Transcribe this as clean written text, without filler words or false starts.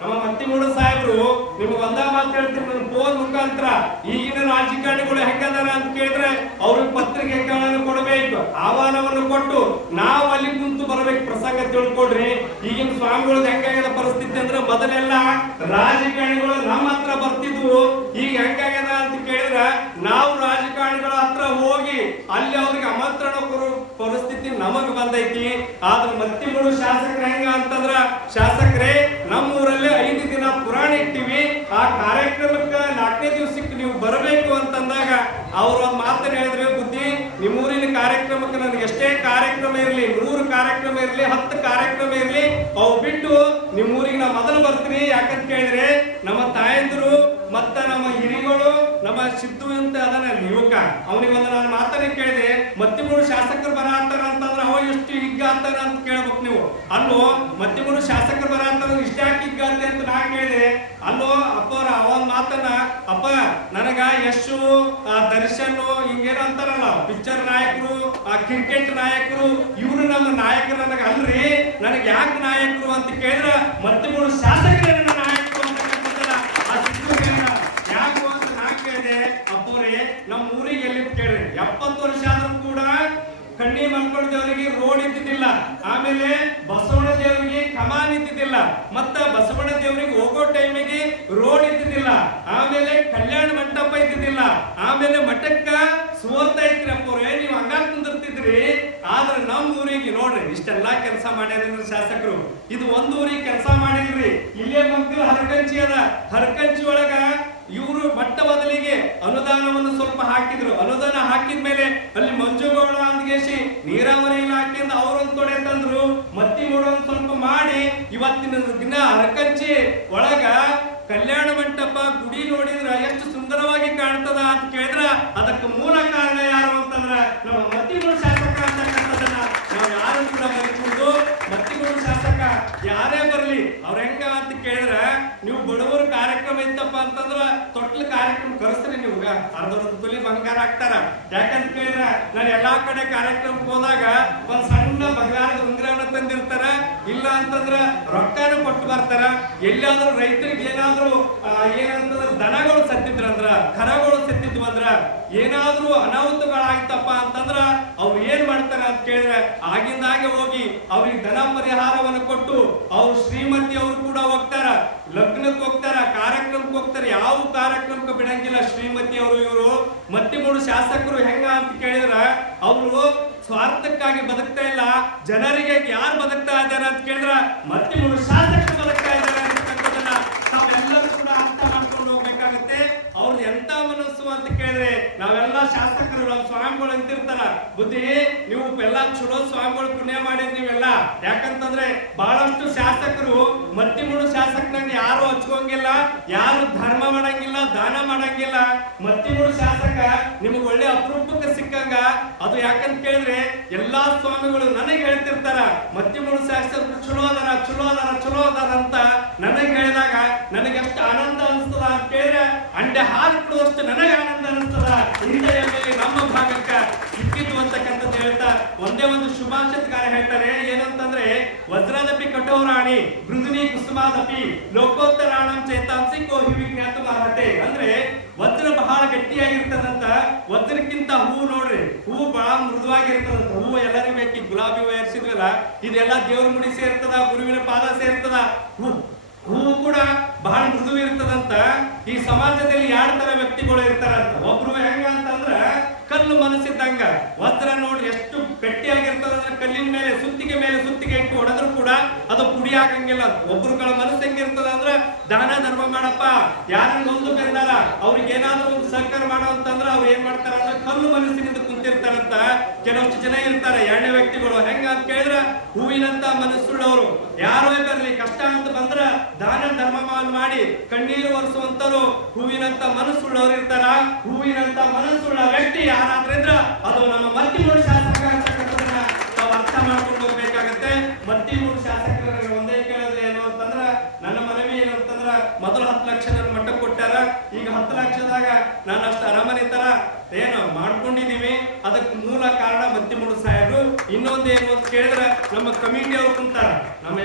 ನಮ್ಮ ಮತ್ತಿಮೂಡ ಸಾಹೇಬ್ರು ನಿಮ್ಗೆ ಒಂದ ಮಾತು ಹೇಳ್ತೀನಿ, ನನ್ನ ಫೋನ್ ಮುಖಾಂತರ ಈಗಿನ ರಾಜಕಾರಣಿಗಳು ಹೆಂಗದಾರ ಅಂತ ಕೇಳಿದ್ರೆ ಅವ್ರಿಗೆ ಪತ್ರಿಕೆಗಳನ್ನು ಕೊಡಬೇಕು, ಆಹ್ವಾನವನ್ನು ಕೊಟ್ಟು ನಾವು ಅಲ್ಲಿ ಕುಂತು ಬರಬೇಕು, ಪ್ರಸಂಗ ತಿಳ್ಕೊಡ್ರಿ. ಈಗಿನ ಸ್ವಾಮಿಗಳು ಹೆಂಗಾಗ್ಯದ ಪರಿಸ್ಥಿತಿ ಅಂದ್ರೆ ಮೊದಲೆಲ್ಲ ರಾಜಕಾರಣಿಗಳು ನಮ್ಮ ಹತ್ರ ಬರ್ತಿದ್ವು, ಈಗ ಹೆಂಗಾಗ್ಯದ ಅಂತ ಕೇಳಿದ್ರೆ ನಾವು ರಾಜಕಾರಣಿಗಳ ಹತ್ರ ಹೋಗಿ ಅಲ್ಲಿ ಅವ್ರಿಗೆ ಆಮಂತ್ರಣ ಕೊಡೋ ಪರಿಸ್ಥಿತಿ ನಮಗ್ ಬಂದೈತಿ. ಆದ್ರೆ ಮತ್ತಿಮೂಡು ಶಾಸಕರ ಹೆಂಗ ಅಂತಂದ್ರ, ಶಾಸಕರೇ ನಮ್ಮೂರಲ್ಲಿ 5 ದಿನ ಪುರಾಣ ಇಟ್ಟಿವಿ, ಆ ಕಾರ್ಯಕ್ರಮಕ್ಕೆ 4ನೇ ದಿವಸಕ್ಕೆ ನೀವು ಬರಬೇಕು ಅಂತಂದಾಗ ಅವ್ರು ಒಂದ್ ಮಾತನ್ನ ಹೇಳಿದ್ರೆ, ಬುದ್ಧಿ ನಿಮ್ಮೂರಿನ ಕಾರ್ಯಕ್ರಮಕ್ಕೆ ನನಗೆ ಎಷ್ಟೇ ಕಾರ್ಯಕ್ರಮ ಇರಲಿ, 100 ಕಾರ್ಯಕ್ರಮ ಇರಲಿ, 10 ಕಾರ್ಯಕ್ರಮ ಇರಲಿ, ಅವು ಬಿಟ್ಟು ನಿಮ್ಮೂರಿಗೆ ನಾ ಮೊದಲು ಬರ್ತೀನಿ. ಯಾಕಂತ ಕೇಳಿದ್ರೆ ನಮ್ಮ ತಾಯಂದಿರು ಮತ್ತ ನಮ್ಮ ಹಿರಿಗಳು, ನಮ್ಮ ಸಿದ್ದು ಅಂತ ಅದನ್ನ ಯುವಕ, ಅವನಿಗೆ ಒಂದು ನಾನು ಮಾತನ್ನ ಕೇಳಿದೆ, ಮತ್ತಿಮೂರು ಶಾಸಕರು ಬರತ್ತಾರ ಅಂತಂದ್ರೆ ಅವ ಎಷ್ಟು ಹಿಗ್ಗಾತಾರ ಅಂತ ಕೇಳ್ಬೇಕು ನೀವು. ಅಲ್ಲೋ ಮತ್ತಿಮೂರು ಶಾಸಕರು ಬರತ್ತಾರ ಇಷ್ಟ ಯಾಕೆ ಹಿಗ್ಗಾತೆ ಅಂತ ನಾ ಕೇಳಿದೆ. ಅಲ್ಲೋ ಅಪ್ಪ ಅವನ್ ಮಾತನ್ನ, ಅಪ್ಪ ನನಗ ಯಶು ದರ್ಶನ್ ಹಿಂಗೇನು ಅಂತಾರಲ್ಲ ಪಿಕ್ಚರ್ ನಾಯಕರು, ಕ್ರಿಕೆಟ್ ನಾಯಕರು, ಇವ್ರು ನಮ್ಮ ನಾಯಕರು ನನಗ ಅಲ್ರಿ, ನನಗೆ ಯಾಕೆ ನಾಯಕರು ಅಂತ ಕೇಳಿದ್ರೆ ಮತ್ತಿಮೂರು ಶಾಸಕರೇ ನನ್ನ ನಾಯಕರು ಅಂತಕ್ಕಂಥದ್ದಲ್ಲ. ಆ ಸಿದ್ದು ಯಾಕು ಅಂತ ನಾ ಕೇಳಿದೆ. ಅಪ್ಪರೇ ನಮ್ಮ ಊರಿಗೆ ಎಲ್ಲಿ ಕೇಳ್ರಿ, 70 ವರ್ಷ ಆದ್ರೂ ಕೂಡ ಕಣ್ಣಿ ಮಲ್ಕೊಂಡ ದೇವರಿಗೆ ರೋಡ್ ಇದ್ದಿದ್ದಿಲ್ಲ, ಆಮೇಲೆ ಬಸವಣ್ಣ ದೇವರಿಗೆ ಕಮಾನ್ ಇದ್ದಿದ್ದಿಲ್ಲ, ಮತ್ತ ಬಸವಣ್ಣ ದೇವರಿಗೆ ಹೋಗೋ ಟೈಮಿಗೆ ರೋಡ್ ಇದ್ದಿದ್ದಿಲ್ಲ, ಆಮೇಲೆ ಕಲ್ಯಾಣ ಮಂಟಪ ಇದ್ದಿದ್ದಿಲ್ಲ, ಆಮೇಲೆ ಮಠಕ್ಕ ಸುವರ್ತ ಐತ್ರಿ. ಅಪ್ಪರೇ ನೀವು ಹಂಗ ಕುಂದಿರ್ತಿದ್ರಿ. ಆದ್ರೆ ನಮ್ಮ ಊರಿಗೆ ನೋಡ್ರಿ ಇಷ್ಟೆಲ್ಲಾ ಕೆಲಸ ಮಾಡ್ಯಾರ ಶಾಸಕರು, ಇದು ಒಂದು ಊರಿಗೆ ಕೆಲಸ ಮಾಡಿಲ್ರಿ. ಇಲ್ಲೇ ಮಕ್ಕಳು ಹರಕಂಚಿ ಅದ, ಹರಕಂಚಿ ಒಳಗ ಇವರು ಮಟ್ಟ ಬದಲಿಗೆ ಅನುದಾನವನ್ನು ಸ್ವಲ್ಪ ಹಾಕಿದ್ರು. ಅನುದಾನ ಹಾಕಿದ್ಮೇಲೆ ಅಲ್ಲಿ ಮಂಜುಗೌಡ ಅಂದ್ಗೇಸಿ ನೀರಾವರಿ ಇಲಾಖೆಯಿಂದ ಅವರೊಂದು ತೊಡೆ ತಂದ್ರು, ಮತ್ತಿಮೂಡು ಸ್ವಲ್ಪ ಮಾಡಿ ಇವತ್ತಿನ ದಿನ ಹರಕಂಚಿ ಒಳಗ ಕಲ್ಯಾಣ ಮಂಟಪ ಗುಡಿ ನೋಡಿದ್ರ ಎಷ್ಟು ಸುಂದರವಾಗಿ ಕಾಣ್ತದ ಅಂತ ಕೇಳಿದ್ರ ಅದಕ್ಕೆ ಮೂಲ ಕಾರಣ ಯಾರು ಅಂತಂದ್ರ ನಮ್ಮ ಮತ್ತಿಮೂಡು ಶಾಸಕ ಅಂತಕ್ಕಂಥದನ್ನ ನಾವು ಯಾರು ಕೂಡ ಮರಿಕೊಂಡು, ಮತ್ತಿಮೂಡು ಶಾಸಕ ಯಾರೇ ಬರ್ಲಿ ಅವ್ರ ಹೆಂಗ ಅಂತ ಕೇಳಿದ್ರ, ನೀವು ಬಡವರು ಕಾರ್ಯಕ್ರಮ ಇತ್ತಪ್ಪ ಅಂತಂದ್ರ ತೊಟ್ಲ ಕಾರ್ಯಕ್ರಮ ಕರೆಸ್ರಿ, ನಿಮ್ಗ ಅರ್ಧ ತೊಲಿ ಬಂಗಾರ ಹಾಕ್ತಾರ. ಯಾಕಂತ ಕೇಳಿದ್ರ ನಾನು ಎಲ್ಲಾ ಕಡೆ ಕಾರ್ಯಕ್ರಮಕ್ಕೆ ಹೋದಾಗ ಒಂದ್ ಸಣ್ಣ ಬಂಗಾರದ ಉಂಗ್ರವನ್ನ ತಂದಿರ್ತಾರ, ಇಲ್ಲ ಅಂತಂದ್ರ ರೊಕ್ಕನ ಕೊಟ್ಟು ಬರ್ತಾರ. ಎಲ್ಲಾದ್ರೂ ರೈತರಿಗೆ ಏನಾದ್ರೂ ಏನಂತಂದ್ರ ದನಗಳು ಸತ್ತಿದ್ರಂದ್ರ, ಕರಗಳು ಸತ್ತಿದ್ವು ಅಂದ್ರ, ಏನಾದ್ರೂ ಅನಾಹುತಗಳಾಯ್ತಪ್ಪ ಅಂತಂದ್ರ ಅವ್ರು ಏನ್ ಮಾಡ್ತಾರ ಅಂತ ಕೇಳಿದ್ರೆ ಆಗಿಂದಾಗೆ ಹೋಗಿ ಅವ್ರಿಗೆ ಧನ ಪರಿಹಾರವನ್ನು ಕೊಟ್ಟು ಅವ್ರು ಶ್ರೀಮತಿ ಅವರು ಕೂಡ ಹೋಗ್ತಾರ, ಲಗ್ನಕ್ಕೆ ಹೋಗ್ತಾರ, ಕಾರ್ಯಕ್ರಮಕ್ಕೆ ಹೋಗ್ತಾರ, ಯಾವ ಕಾರ್ಯಕ್ರಮಕ್ಕೆ ಬಿಡಂಗಿಲ್ಲ ಶ್ರೀಮತಿ ಅವರು. ಇವರು ಮತ್ತಿಮೂಡು ಶಾಸಕರು ಹೆಂಗ ಅಂತ ಕೇಳಿದ್ರ ಅವರು ಸ್ವಾರ್ಥಕ್ಕಾಗಿ ಬದುಕ್ತಾ ಇಲ್ಲ, ಜನರಿಗೆ ಯಾರು ಬದುಕ್ತಾ ಇದ್ದಾರೆ ಅಂತ ಕೇಳಿದ್ರ ಮತ್ತಿಮೂಡು ಶಾಸಕರು ಬದುಕ್ತಾ ಇದ್ದಾರೆ ಅಂತಕ್ಕಂಥದ್ದನ್ನ ನಾವೆಲ್ಲರೂ ಕೂಡ ಅರ್ಥ ಮಾಡ್ಕೊಂಡು ಹೋಗ್ಬೇಕಾಗತ್ತೆ. ಅವ್ರದ್ದು ಎಂತ ಮನಸ್ಸು ಅಂತ ಕೇಳಿದ್ರೆ ನಾವೆಲ್ಲ ಶಾಸಕರು ನಮ್ಮ ಸ್ವಾಮಿಗಳು ಅಂತಿರ್ತಾರ, ಬುದ್ಧಿ ನೀವು ಎಲ್ಲ ಚಲೋ ಸ್ವಾಮಿಗಳು ಪುಣ್ಯ ಮಾಡಿದ್ ನೀವೆಲ್ಲ. ಯಾಕಂತಂದ್ರೆ ಬಹಳಷ್ಟು ಶಾಸಕರು ಮತ್ತಿಮೂಡು ಶಾಸಕರನ್ನ ಯಾರು ಹಚ್ಕೊಂಗಿಲ್ಲ, ಯಾರು ಧರ್ಮ ಮಾಡಂಗಿಲ್ಲ, ದಾನ ಮಾಡಂಗಿಲ್ಲ. ಮತ್ತಿಮೂಡು ಶಾಸಕ ನಿಮ್ಗೆ ಒಳ್ಳೆ ಅಪರೂಪಕ್ಕೆ ಸಿಕ್ಕಂಗ ಅದು. ಯಾಕಂತ ಕೇಳಿದ್ರೆ ಎಲ್ಲಾ ಸ್ವಾಮಿಗಳು ನನಗೆ ಹೇಳ್ತಿರ್ತಾರ, ಮತ್ತಿಮೂಡು ಶಾಸಕರು ಚಲೋ ಅದಾರ, ಚಲೋ ಅದಾರ, ಚಲೋ ಅದಾರ ಅಂತ ನನಗೆ ಹೇಳಿದಾಗ ನನಗೆ ಎಷ್ಟು ಆನಂದ ಅನಿಸ್ತದ ಅಂತ ಕೇಳಿದ್ರೆ ಅಂಡೆ ಹಾಲು ಕೊಡುವಷ್ಟು ನನಗೆ ಆನಂದ ಅನಿಸ್ತದ. ಇಂಡಿಯಾದಲ್ಲಿ ನಮ್ಮ ಭಾಗಕ್ಕ ಸಿಕ್ಕಿದ್ದು ಅಂತಕ್ಕಂಥದ್ದು ಹೇಳ್ತಾ ಒಂದೇ ಒಂದು ಶುಭಾಶಯಕಾರ ಹೇಳ್ತಾರೆ. ಏನಂತಂದ್ರೆ ವಜ್ರದಪಿ ಕಠೋರಾಣಿ ಮೃದುನಿ ಕುಸುಮಾದಪಿ ಲೋಕೋತ್ತರಾಣಂ ಚೇತಾಂಸಿ ಕೋಹಿ ವಿಜ್ಞಾತ ಮಾರತೆ. ಅಂದ್ರೆ ವಜ್ರ ಬಹಳ ಗಟ್ಟಿಯಾಗಿರ್ತದಂತ, ವಜ್ರಕ್ಕಿಂತ ಹೂವು ನೋಡ್ರಿ, ಹೂವು ಬಹಳ ಮೃದುವಾಗಿರ್ತದಂತ. ಹೂವು ಎಲ್ಲರಿಗೂ ಬೇಕು, ಗುಲಾಬಿ ಹೂವು ಏರ್ಸಿದ್ವಲ್ಲ ಇದೆಲ್ಲ ದೇವ್ರ ಮುಡಿ ಸೇರ್ತದ, ಗುರುವಿನ ಪಾದ ಸೇರ್ತದ. ಹೂವು ಕೂಡ ಬಹಳ ಮೃದು ಇರ್ತದಂತ. ಈ ಸಮಾಜದಲ್ಲಿ 2 ತರ ವ್ಯಕ್ತಿಗಳು ಇರ್ತಾರಂತ. ಒಬ್ರು ಹೆಂಗ ಅಂತಂದ್ರ ಕಲ್ಲು ಮನಸ್ಸಿದ್ದಂಗ, ವಜ್ರ ನೋಡ್ರಿ ಎಷ್ಟು ಗಟ್ಟಿಯಾಗಿರ್ತದಂದ್ರೆ ಕಲ್ಲಿನ ಮೇಲೆ ಸುತ್ತಿಗೆ ಇಟ್ಟು ಹೊಡೆದ್ರು ಕೂಡ ಅದು ಪುಡಿ ಆಗಂಗಿಲ್ಲ. ಒಬ್ರುಗಳ ಮನಸ್ಸು ಹೆಂಗಿರ್ತದ ಅಂದ್ರ ದಾನ ಧರ್ಮ ಮಾಡಪ್ಪ, ಯಾರನ್ನ ಒಂದು ಬೆಂದಾರ ಅವ್ರಿಗೆ ಏನಾದ್ರೂ ಒಂದು ಸಹಕಾರ ಮಾಡೋ ಅಂತಂದ್ರ ಅವ್ರು ಏನ್ ಮಾಡ್ತಾರ ಅಂದ್ರೆ ಕಲ್ಲು ಮನಸ್ಸಿನಿಂದ ಕುಂತಿರ್ತಾರಂತ. ಕೆಲವಷ್ಟು ಜನ ಇರ್ತಾರೆ 2ನೇ ವ್ಯಕ್ತಿಗಳು. ಹೆಂಗ ಅಂತ ಕೇಳಿದ್ರ ಹೂವಿನಂತ ಮನಸ್ಸುಳ್ಳವರು, ಯಾರೋ ಬರಲಿ ಕಷ್ಟ ಅಂತ ಬಂದ್ರ ದಾನ ಧರ್ಮ ಮಾಡಿ ಕಣ್ಣೀರು ಒರೆಸುವಂತರು ಹೂವಿನಂತ ಮನಸ್ಸುಳ್ಳವರು ಇರ್ತಾರ. ಹೂವಿನಂತ ಮನಸ್ಸುಳ್ಳ ವ್ಯಕ್ತಿ ಯಾರಾದ್ರಿಂದ ಅದು ನಮ್ಮ ಮತ್ತಿಮೂಡು ಶಾಸಕ ಅಂತಕ್ಕಂಥದ್ದನ್ನ ನಾವು ಅರ್ಥ ಮಾಡ್ಕೊಂಡು ಹೋಗ್ಬೇಕಾಗತ್ತೆ. ಮತ್ತಿಮೂಡು ಶಾಸಕರಿಗೆ ಒಂದೇ ಕೇಳಿದ್ರೆ ಏನು ಅಂತಂದ್ರ, ನನ್ನ ಮನವಿ ಏನು ಅಂತಂದ್ರ ಮೊದಲು 10 ಲಕ್ಷ ನನ್ನ ಮಟ್ಟಕ್ಕೆ ಕೊಟ್ಟಾರ, ಈಗ 10 ಲಕ್ಷದಾಗ ನಾನು ಅಷ್ಟು ಅರಮನೆ ತರ ಏನು ಮಾಡ್ಕೊಂಡಿದೀವಿ. ಅದಕ್ಕೆ ಮೂಲ ಕಾರಣ ಮತ್ತಿಮೂಡು ಸಾಹೇಬರು. ಇನ್ನೊಂದೇನು ಅಂತ ಕೇಳಿದ್ರೆ ನಮ್ಮ ಕಮಿಟಿ ಅವ್ರು ಕುಂತಾರ, ನಮ್ಮ